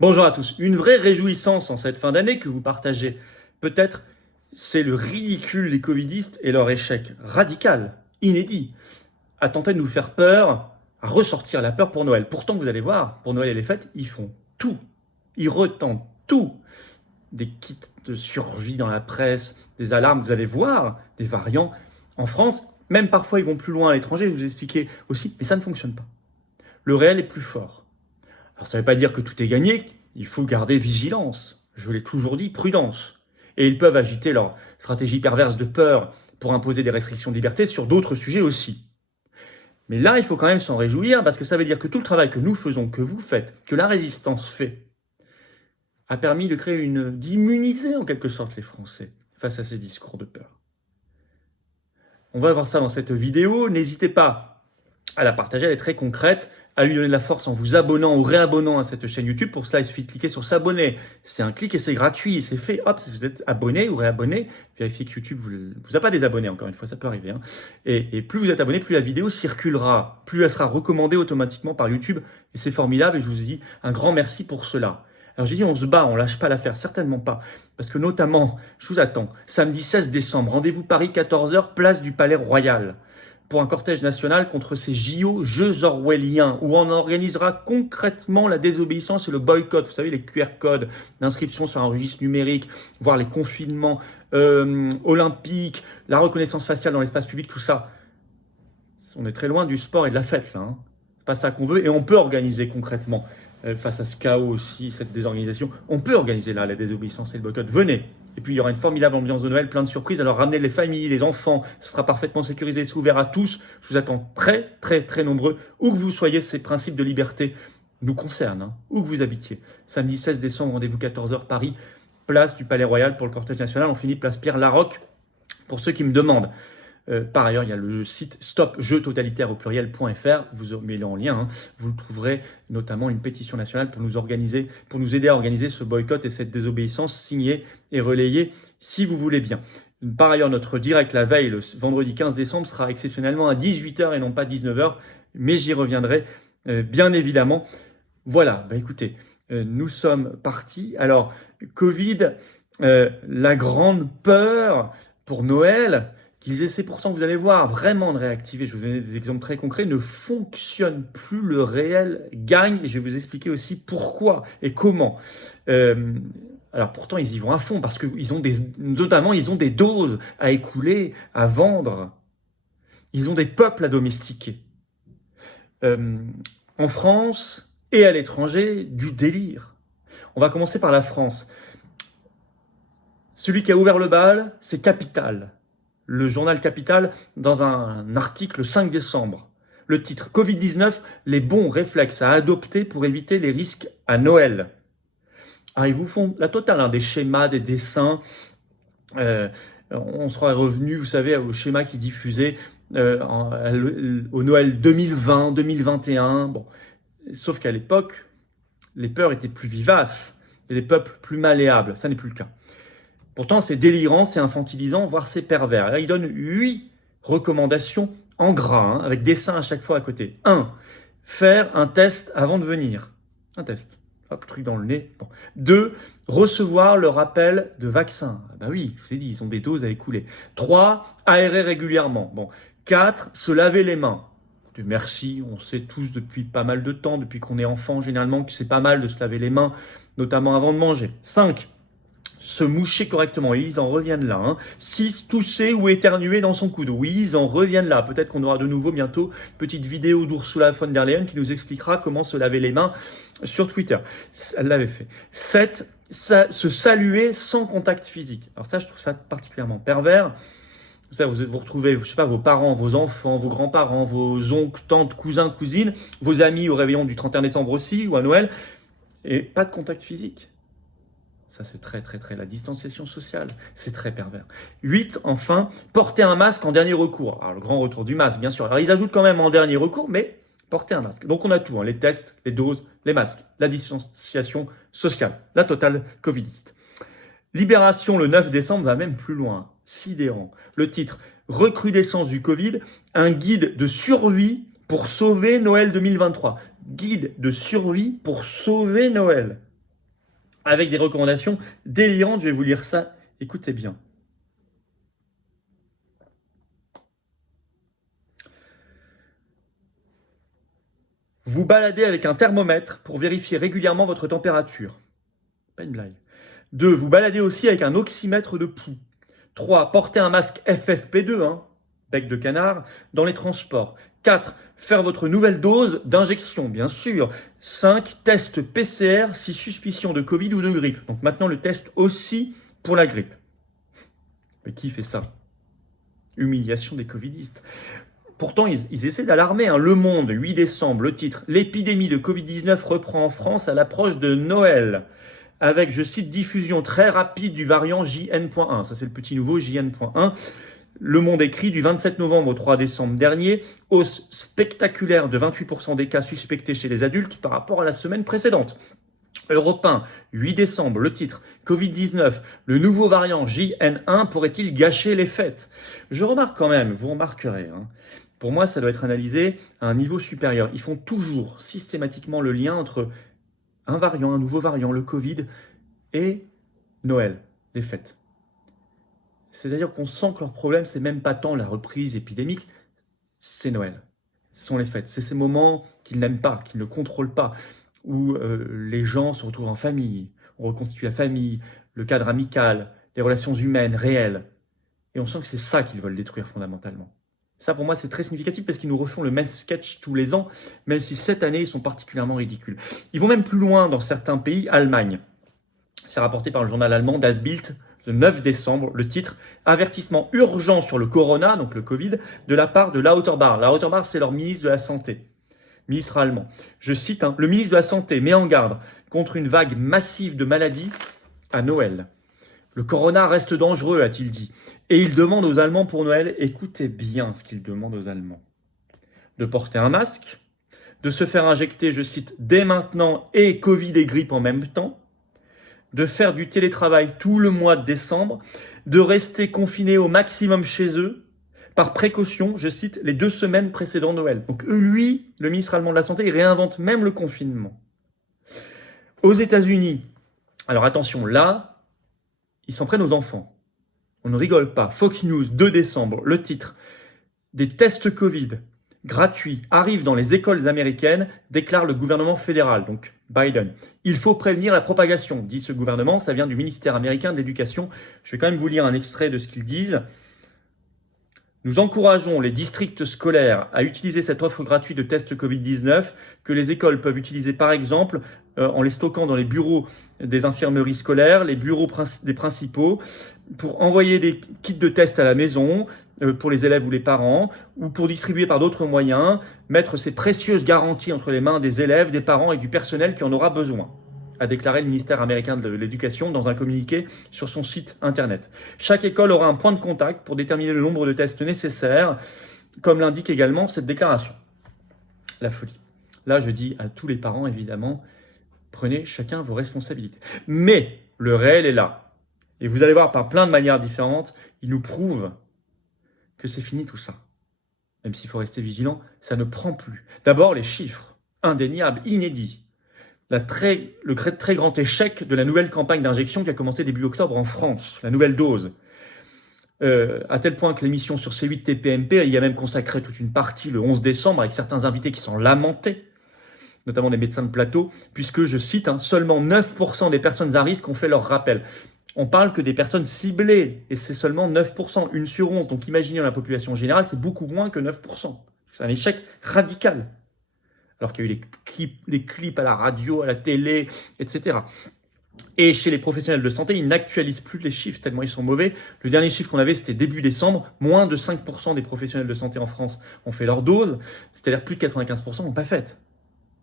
Bonjour à tous. Une vraie réjouissance en cette fin d'année que vous partagez. Peut-être, c'est le ridicule des covidistes et leur échec radical, inédit, à tenter de nous faire peur, à ressortir la peur pour Noël. Pourtant, vous allez voir, pour Noël et les fêtes, ils font tout. Ils retentent tout. Des kits de survie dans la presse, des alarmes, vous allez voir, des variants. En France, même parfois, ils vont plus loin à l'étranger, je vais vous expliquer aussi, mais ça ne fonctionne pas. Le réel est plus fort. Alors ça ne veut pas dire que tout est gagné, il faut garder vigilance. Je l'ai toujours dit, prudence. Et ils peuvent agiter leur stratégie perverse de peur pour imposer des restrictions de liberté sur d'autres sujets aussi. Mais là, il faut quand même s'en réjouir parce que ça veut dire que tout le travail que nous faisons, que vous faites, que la résistance fait, a permis de créer d'immuniser en quelque sorte les Français face à ces discours de peur. On va voir ça dans cette vidéo. N'hésitez pas à la partager, elle est très concrète, à lui donner de la force en vous abonnant ou réabonnant à cette chaîne YouTube. Pour cela, il suffit de cliquer sur s'abonner. C'est un clic et c'est gratuit, c'est fait. Hop, si vous êtes abonné ou réabonné, vérifiez que YouTube vous a pas désabonné, encore une fois, ça peut arriver. Hein. Et plus vous êtes abonné, plus la vidéo circulera, plus elle sera recommandée automatiquement par YouTube. Et c'est formidable et je vous dis un grand merci pour cela. Alors j'ai dit on se bat, on lâche pas l'affaire, certainement pas. Parce que notamment, je vous attends, samedi 16 décembre, rendez-vous Paris 14h, place du Palais Royal, pour un cortège national contre ces JO, Jeux orwelliens, où on organisera concrètement la désobéissance et le boycott. Vous savez, les QR codes d'inscription sur un registre numérique, voire les confinements olympiques, la reconnaissance faciale dans l'espace public, tout ça. On est très loin du sport et de la fête, là. Hein. C'est pas ça qu'on veut, et on peut organiser concrètement. Face à ce chaos aussi, cette désorganisation, on peut organiser là la désobéissance et le boycott. Venez. Et puis il y aura une formidable ambiance de Noël, plein de surprises. Alors ramenez les familles, les enfants, ce sera parfaitement sécurisé, c'est ouvert à tous. Je vous attends très très très nombreux. Où que vous soyez, ces principes de liberté nous concernent, hein, où que vous habitiez. Samedi 16 décembre, rendez-vous 14h Paris, place du Palais Royal pour le cortège national. On finit place Pierre Laroque pour ceux qui me demandent. Par ailleurs, il y a le site stopjeutotalitaire au pluriel.fr, vous mettez en lien, hein, vous le trouverez notamment une pétition nationale pour nous aider à organiser ce boycott et cette désobéissance signée et relayée si vous voulez bien. Par ailleurs, notre direct la veille, le vendredi 15 décembre, sera exceptionnellement à 18h et non pas 19h, mais j'y reviendrai bien évidemment. Voilà, écoutez, nous sommes partis. Alors, Covid, la grande peur pour Noël, qu'ils essaient pourtant, vous allez voir, vraiment de réactiver, je vais vous donner des exemples très concrets, ne fonctionne plus, le réel gagne, et je vais vous expliquer aussi pourquoi et comment. Alors pourtant, ils y vont à fond, parce qu'ils ont notamment, ils ont des doses à écouler, à vendre. Ils ont des peuples à domestiquer. En France et à l'étranger, du délire. On va commencer par la France. Celui qui a ouvert le bal, c'est Capital. Le journal Capital, dans un article le 5 décembre. Le titre « Covid-19, les bons réflexes à adopter pour éviter les risques à Noël ». Ah, ils vous font la totale, hein, des schémas, des dessins. On sera revenu, vous savez, au schéma qui diffusait au Noël 2020, 2021. Bon. Sauf qu'à l'époque, les peurs étaient plus vivaces et les peuples plus malléables. Ça n'est plus le cas. Pourtant, c'est délirant, c'est infantilisant, voire c'est pervers. Là, il donne 8 recommandations en gras, hein, avec dessin à chaque fois à côté. 1. Faire un test avant de venir. Un test. Hop, truc dans le nez. Bon. 2. Recevoir le rappel de vaccin. Ah bah oui, je vous ai dit, ils ont des doses à écouler. 3. Aérer régulièrement. Bon. 4. Se laver les mains. Merci, on sait tous depuis pas mal de temps, depuis qu'on est enfant généralement, que c'est pas mal de se laver les mains, notamment avant de manger. 5. Se moucher correctement. Et ils en reviennent là. Hein. 6. Tousser ou éternuer dans son coude. Oui, ils en reviennent là. Peut-être qu'on aura de nouveau bientôt une petite vidéo d'Ursula von der Leyen qui nous expliquera comment se laver les mains sur Twitter. Elle l'avait fait. 7. Se saluer sans contact physique. Alors ça, je trouve ça particulièrement pervers. Ça, vous retrouvez, je sais pas, vos parents, vos enfants, vos grands-parents, vos oncles, tantes, cousins, cousines, vos amis au réveillon du 31 décembre aussi, ou à Noël, et pas de contact physique. Ça, c'est très, très, très, la distanciation sociale, c'est très pervers. 8, enfin, porter un masque en dernier recours. Alors, le grand retour du masque, bien sûr. Alors, ils ajoutent quand même en dernier recours, mais porter un masque. Donc, on a tout, hein, les tests, les doses, les masques, la distanciation sociale, la totale covidiste. Libération, le 9 décembre, va même plus loin. Sidérant. Le titre, Recrudescence du Covid, un guide de survie pour sauver Noël 2023. Guide de survie pour sauver Noël. avec des recommandations délirantes. Je vais vous lire ça. Écoutez bien. Vous baladez avec un thermomètre pour vérifier régulièrement votre température. Pas une blague. 2. Vous baladez aussi avec un oxymètre de pouls. 3. Portez un masque FFP2, bec de canard, dans les transports. 4. Faire votre nouvelle dose d'injection, bien sûr. 5. Test PCR si suspicion de Covid ou de grippe. Donc maintenant le test aussi pour la grippe. Mais qui fait ça? Humiliation des covidistes. Pourtant, ils essaient d'alarmer. Le Monde, 8 décembre, le titre « L'épidémie de Covid-19 reprend en France à l'approche de Noël ». Avec, je cite, diffusion très rapide du variant JN.1. Ça, c'est le petit nouveau JN.1. Le Monde écrit du 27 novembre au 3 décembre dernier, hausse spectaculaire de 28% des cas suspectés chez les adultes par rapport à la semaine précédente. Europe 1, 8 décembre, le titre « Covid-19, le nouveau variant JN1 pourrait-il gâcher les fêtes ?» Je remarque quand même, vous remarquerez, pour moi ça doit être analysé à un niveau supérieur. Ils font toujours systématiquement le lien entre un variant, un nouveau variant, le Covid, et Noël, les fêtes. C'est-à-dire qu'on sent que leur problème, c'est même pas tant la reprise épidémique, c'est Noël. Ce sont les fêtes. C'est ces moments qu'ils n'aiment pas, qu'ils ne contrôlent pas, où les gens se retrouvent en famille, on reconstitue la famille, le cadre amical, les relations humaines réelles. Et on sent que c'est ça qu'ils veulent détruire fondamentalement. Ça, pour moi, c'est très significatif parce qu'ils nous refont le même sketch tous les ans, même si cette année, ils sont particulièrement ridicules. Ils vont même plus loin dans certains pays. Allemagne. C'est rapporté par le journal allemand Das Bild, le 9 décembre, le titre « Avertissement urgent sur le corona », donc le Covid, de la part de Lauterbach. Lauterbach, c'est leur ministre de la Santé, ministre allemand. Je cite, le ministre de la Santé met en garde contre une vague massive de maladies à Noël. Le corona reste dangereux, a-t-il dit. Et il demande aux Allemands pour Noël, écoutez bien ce qu'il demande aux Allemands, de porter un masque, de se faire injecter, je cite, dès maintenant et Covid et grippe en même temps, de faire du télétravail tout le mois de décembre, de rester confinés au maximum chez eux, par précaution, je cite, les 2 semaines précédant Noël. Donc lui, le ministre allemand de la Santé, il réinvente même le confinement. Aux États-Unis, alors attention, là, ils s'en prennent aux enfants. On ne rigole pas. Fox News, 2 décembre, le titre « Des tests Covid gratuits arrivent dans les écoles américaines », déclare le gouvernement fédéral, donc Biden. « Il faut prévenir la propagation », dit ce gouvernement. Ça vient du ministère américain de l'Éducation. Je vais quand même vous lire un extrait de ce qu'ils disent. Nous encourageons les districts scolaires à utiliser cette offre gratuite de tests Covid-19 que les écoles peuvent utiliser par exemple en les stockant dans les bureaux des infirmeries scolaires, les bureaux des principaux, pour envoyer des kits de tests à la maison pour les élèves ou les parents, ou pour distribuer par d'autres moyens, mettre ces précieuses garanties entre les mains des élèves, des parents et du personnel qui en aura besoin, a déclaré le ministère américain de l'Éducation dans un communiqué sur son site internet. Chaque école aura un point de contact pour déterminer le nombre de tests nécessaires, comme l'indique également cette déclaration. La folie. Là, je dis à tous les parents, évidemment, prenez chacun vos responsabilités. Mais le réel est là. Et vous allez voir par plein de manières différentes, il nous prouve que c'est fini tout ça. Même s'il faut rester vigilant, ça ne prend plus. D'abord, les chiffres, indéniables, inédits. Le très grand échec de la nouvelle campagne d'injection qui a commencé début octobre en France, la nouvelle dose. À tel point que l'émission sur C8 TPMP y a même consacré toute une partie le 11 décembre avec certains invités qui s'en lamentaient, notamment des médecins de plateau, puisque, je cite, seulement 9% des personnes à risque ont fait leur rappel. On parle que des personnes ciblées, et c'est seulement 9%, 1 sur 11. Donc imaginez la population générale, c'est beaucoup moins que 9%. C'est un échec radical. Alors qu'il y a eu les clips à la radio, à la télé, etc. Et chez les professionnels de santé, ils n'actualisent plus les chiffres tellement ils sont mauvais. Le dernier chiffre qu'on avait, c'était début décembre. Moins de 5% des professionnels de santé en France ont fait leur dose. C'est-à-dire plus de 95% n'ont pas fait.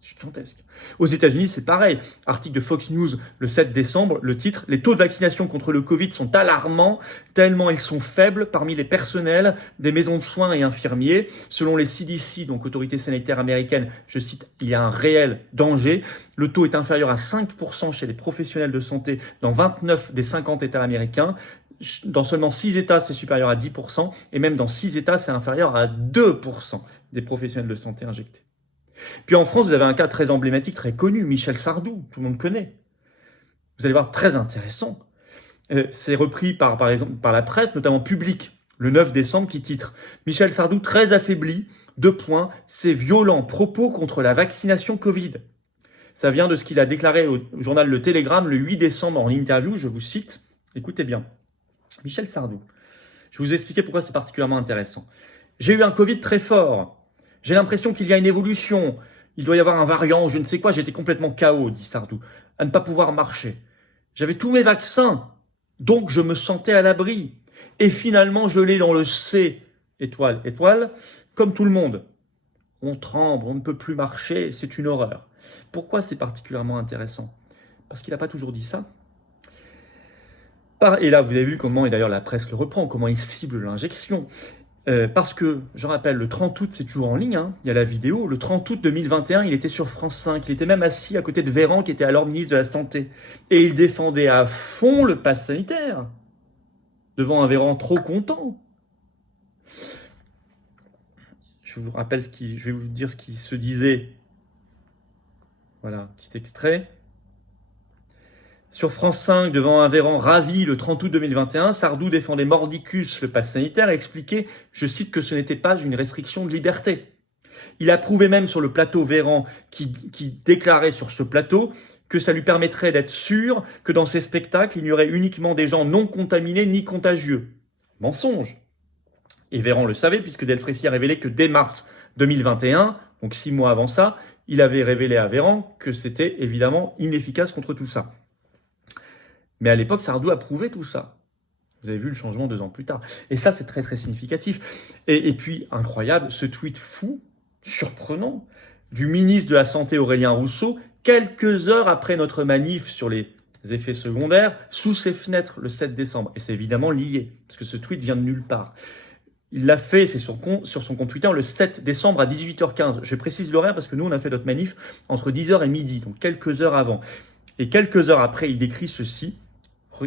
C'est gigantesque. Aux États-Unis, c'est pareil. Article de Fox News le 7 décembre, le titre « Les taux de vaccination contre le Covid sont alarmants, tellement ils sont faibles parmi les personnels des maisons de soins et infirmiers. Selon les CDC, donc autorité sanitaire américaine, je cite, il y a un réel danger. Le taux est inférieur à 5% chez les professionnels de santé dans 29 des 50 États américains. Dans seulement 6 États, c'est supérieur à 10%. Et même dans 6 États, c'est inférieur à 2% des professionnels de santé injectés. Puis en France, vous avez un cas très emblématique, très connu, Michel Sardou, tout le monde connaît. Vous allez voir, très intéressant. C'est repris par exemple par la presse, notamment Public, le 9 décembre, qui titre « Michel Sardou très affaibli, : ses violents propos contre la vaccination Covid ». Ça vient de ce qu'il a déclaré au journal Le Télégramme le 8 décembre en interview, je vous cite, écoutez bien. Michel Sardou, je vais vous expliquer pourquoi c'est particulièrement intéressant. « J'ai eu un Covid très fort. J'ai l'impression qu'il y a une évolution. Il doit y avoir un variant ou je ne sais quoi. J'étais complètement KO, dit Sardou, à ne pas pouvoir marcher. J'avais tous mes vaccins, donc je me sentais à l'abri. Et finalement, je l'ai dans le C, étoile, étoile, comme tout le monde. On tremble, on ne peut plus marcher, c'est une horreur. » Pourquoi c'est particulièrement intéressant? Parce qu'il n'a pas toujours dit ça. Et là, vous avez vu comment, et d'ailleurs la presse le reprend, comment il cible l'injection. Parce que, je rappelle, le 30 août, c'est toujours en ligne, hein, il y a la vidéo, le 30 août 2021, il était sur France 5, il était même assis à côté de Véran, qui était alors ministre de la Santé. Et il défendait à fond le pass sanitaire, devant un Véran trop content. Je vous rappelle je vais vous dire ce qui se disait. Voilà, petit extrait. Sur France 5, devant un Véran ravi le 30 août 2021, Sardou défendait mordicus le pass sanitaire et expliquait, je cite, que ce n'était pas une restriction de liberté. Il approuvait même sur le plateau Véran, qui déclarait sur ce plateau que ça lui permettrait d'être sûr que dans ces spectacles, il y aurait uniquement des gens non contaminés ni contagieux. Mensonge. Et Véran le savait, puisque Delfrécy a révélé que dès mars 2021, donc 6 mois avant ça, il avait révélé à Véran que c'était évidemment inefficace contre tout ça. Mais à l'époque, Sardou approuvait tout ça. Vous avez vu le changement 2 ans plus tard. Et ça, c'est très, très significatif. Et puis, incroyable, ce tweet fou, surprenant, du ministre de la Santé Aurélien Rousseau, quelques heures après notre manif sur les effets secondaires, sous ses fenêtres le 7 décembre. Et c'est évidemment lié, parce que ce tweet vient de nulle part. Il l'a fait, c'est sur son compte Twitter, le 7 décembre à 18h15. Je précise l'horaire parce que nous, on a fait notre manif entre 10h et midi, donc quelques heures avant. Et quelques heures après, il décrit ceci.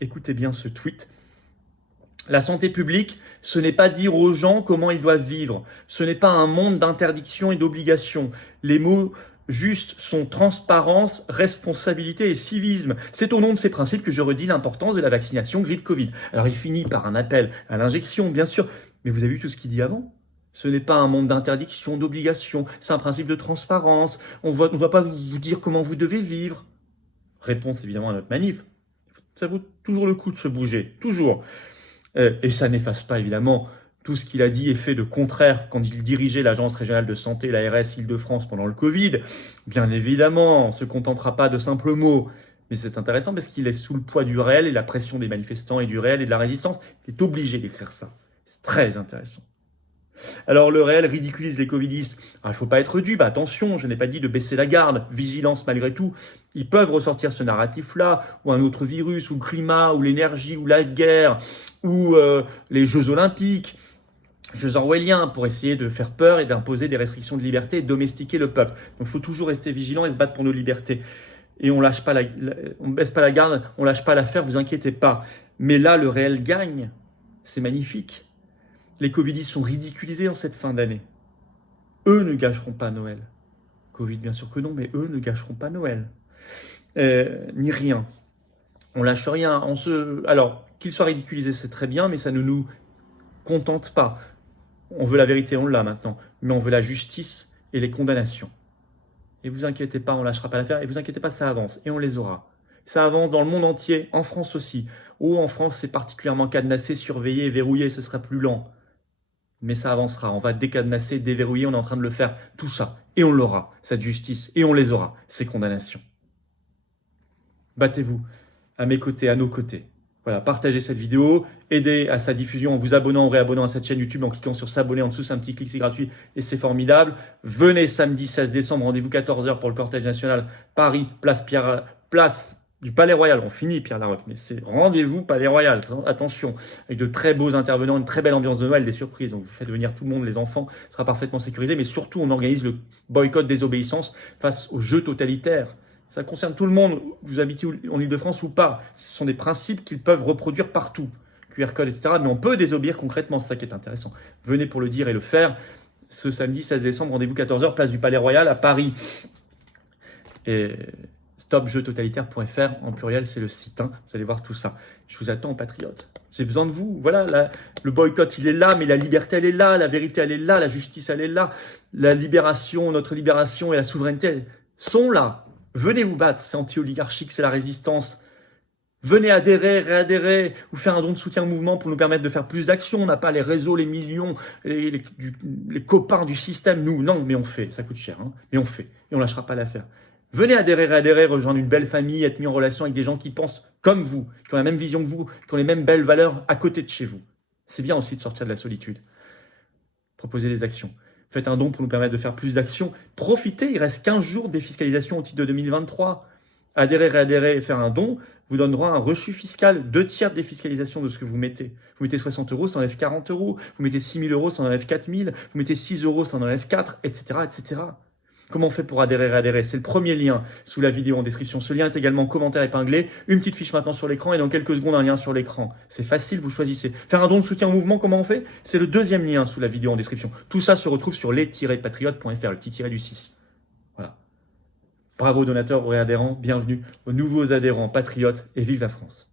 Écoutez bien ce tweet. La santé publique, ce n'est pas dire aux gens comment ils doivent vivre. Ce n'est pas un monde d'interdictions et d'obligations. Les mots justes sont transparence, responsabilité et civisme. C'est au nom de ces principes que je redis l'importance de la vaccination grippe-Covid. Alors il finit par un appel à l'injection, bien sûr. Mais vous avez vu tout ce qu'il dit avant? Ce n'est pas un monde d'interdiction, d'obligation. C'est un principe de transparence. On ne va pas vous dire comment vous devez vivre. Réponse évidemment à notre manif. Ça vaut toujours le coup de se bouger, toujours. Et ça n'efface pas évidemment tout ce qu'il a dit et fait de contraire quand il dirigeait l'Agence régionale de santé, l'ARS Île-de-France pendant le Covid. Bien évidemment, on ne se contentera pas de simples mots. Mais c'est intéressant parce qu'il est sous le poids du réel et la pression des manifestants et du réel et de la résistance. Il est obligé d'écrire ça. C'est très intéressant. Alors le réel ridiculise les covidistes. Il ne faut pas être dupe, attention, je n'ai pas dit de baisser la garde, vigilance malgré tout. Ils peuvent ressortir ce narratif-là, ou un autre virus, ou le climat, ou l'énergie, ou la guerre, ou les Jeux Olympiques, Jeux orwelliens, pour essayer de faire peur et d'imposer des restrictions de liberté et de domestiquer le peuple. Donc il faut toujours rester vigilant et se battre pour nos libertés. Et on baisse pas la garde, on lâche pas l'affaire, vous inquiétez pas. Mais là, le réel gagne. C'est magnifique. Les covidistes sont ridiculisés en cette fin d'année. Eux ne gâcheront pas Noël. Covid, bien sûr que non, mais eux ne gâcheront pas Noël. Ni rien. On lâche rien. Alors, qu'ils soient ridiculisés, c'est très bien, mais ça ne nous contente pas. On veut la vérité, on l'a maintenant. Mais on veut la justice et les condamnations. Et vous inquiétez pas, on lâchera pas l'affaire. Et vous inquiétez pas, ça avance. Et on les aura. Ça avance dans le monde entier, en France aussi. En France, c'est particulièrement cadenassé, surveillé et verrouillé, ce sera plus lent. Mais ça avancera, on va décadenasser, déverrouiller, on est en train de le faire, tout ça. Et on l'aura, cette justice, et on les aura, ces condamnations. Battez-vous, à mes côtés, à nos côtés. Voilà, partagez cette vidéo, aidez à sa diffusion en vous abonnant ou réabonnant à cette chaîne YouTube, en cliquant sur s'abonner en dessous, c'est un petit clic, c'est gratuit et c'est formidable. Venez samedi 16 décembre, rendez-vous 14h pour le cortège national, Paris, place du Palais Royal. On finit Pierre Laroque, mais c'est rendez-vous Palais Royal, attention, avec de très beaux intervenants, une très belle ambiance de Noël, des surprises. Donc vous faites venir tout le monde, les enfants, ce sera parfaitement sécurisé, mais surtout on organise le boycott désobéissance face aux jeux totalitaires. Ça concerne tout le monde, vous habitez en Ile-de-France ou pas. Ce sont des principes qu'ils peuvent reproduire partout, QR code, etc. Mais on peut désobéir concrètement, c'est ça qui est intéressant. Venez pour le dire et le faire. Ce samedi 16 décembre, rendez-vous 14h, place du Palais Royal à Paris. Et c'est stopjeutotalitaire.fr, en pluriel, c'est le site. Hein. Vous allez voir tout ça. Je vous attends, patriotes. J'ai besoin de vous. Voilà, le boycott, il est là, mais la liberté, elle est là, la vérité, elle est là, la justice, elle est là, la libération, notre libération et la souveraineté sont là. Venez vous battre, c'est anti-oligarchique, c'est la résistance. Venez adhérer, réadhérer, ou faire un don de soutien au mouvement pour nous permettre de faire plus d'actions. On n'a pas les réseaux, les millions, les copains du système. Nous, non, mais on fait. Ça coûte cher, hein, mais on fait. Et on ne lâchera pas l'affaire. Venez adhérer, réadhérer, rejoindre une belle famille, être mis en relation avec des gens qui pensent comme vous, qui ont la même vision que vous, qui ont les mêmes belles valeurs à côté de chez vous. C'est bien aussi de sortir de la solitude. Proposez des actions. Faites un don pour nous permettre de faire plus d'actions. Profitez, il reste 15 jours de défiscalisation au titre de 2023. Adhérer, réadhérer et faire un don vous donne droit à un reçu fiscal, 2/3 de défiscalisation de ce que vous mettez. Vous mettez 60 €, ça enlève 40 €. Vous mettez 6 000 €, ça enlève 4 000. Vous mettez 6 €, ça enlève 4, etc., etc. Comment on fait pour adhérer, réadhérer? C'est le premier lien sous la vidéo en description. Ce lien est également en commentaire épinglé. Une petite fiche maintenant sur l'écran et dans quelques secondes un lien sur l'écran. C'est facile, vous choisissez. Faire un don de soutien au mouvement, comment on fait? C'est le deuxième lien sous la vidéo en description. Tout ça se retrouve sur les-patriotes.fr, le petit tiré du 6. Voilà. Bravo aux donateurs, aux réadhérents, bienvenue aux nouveaux adhérents patriotes et vive la France.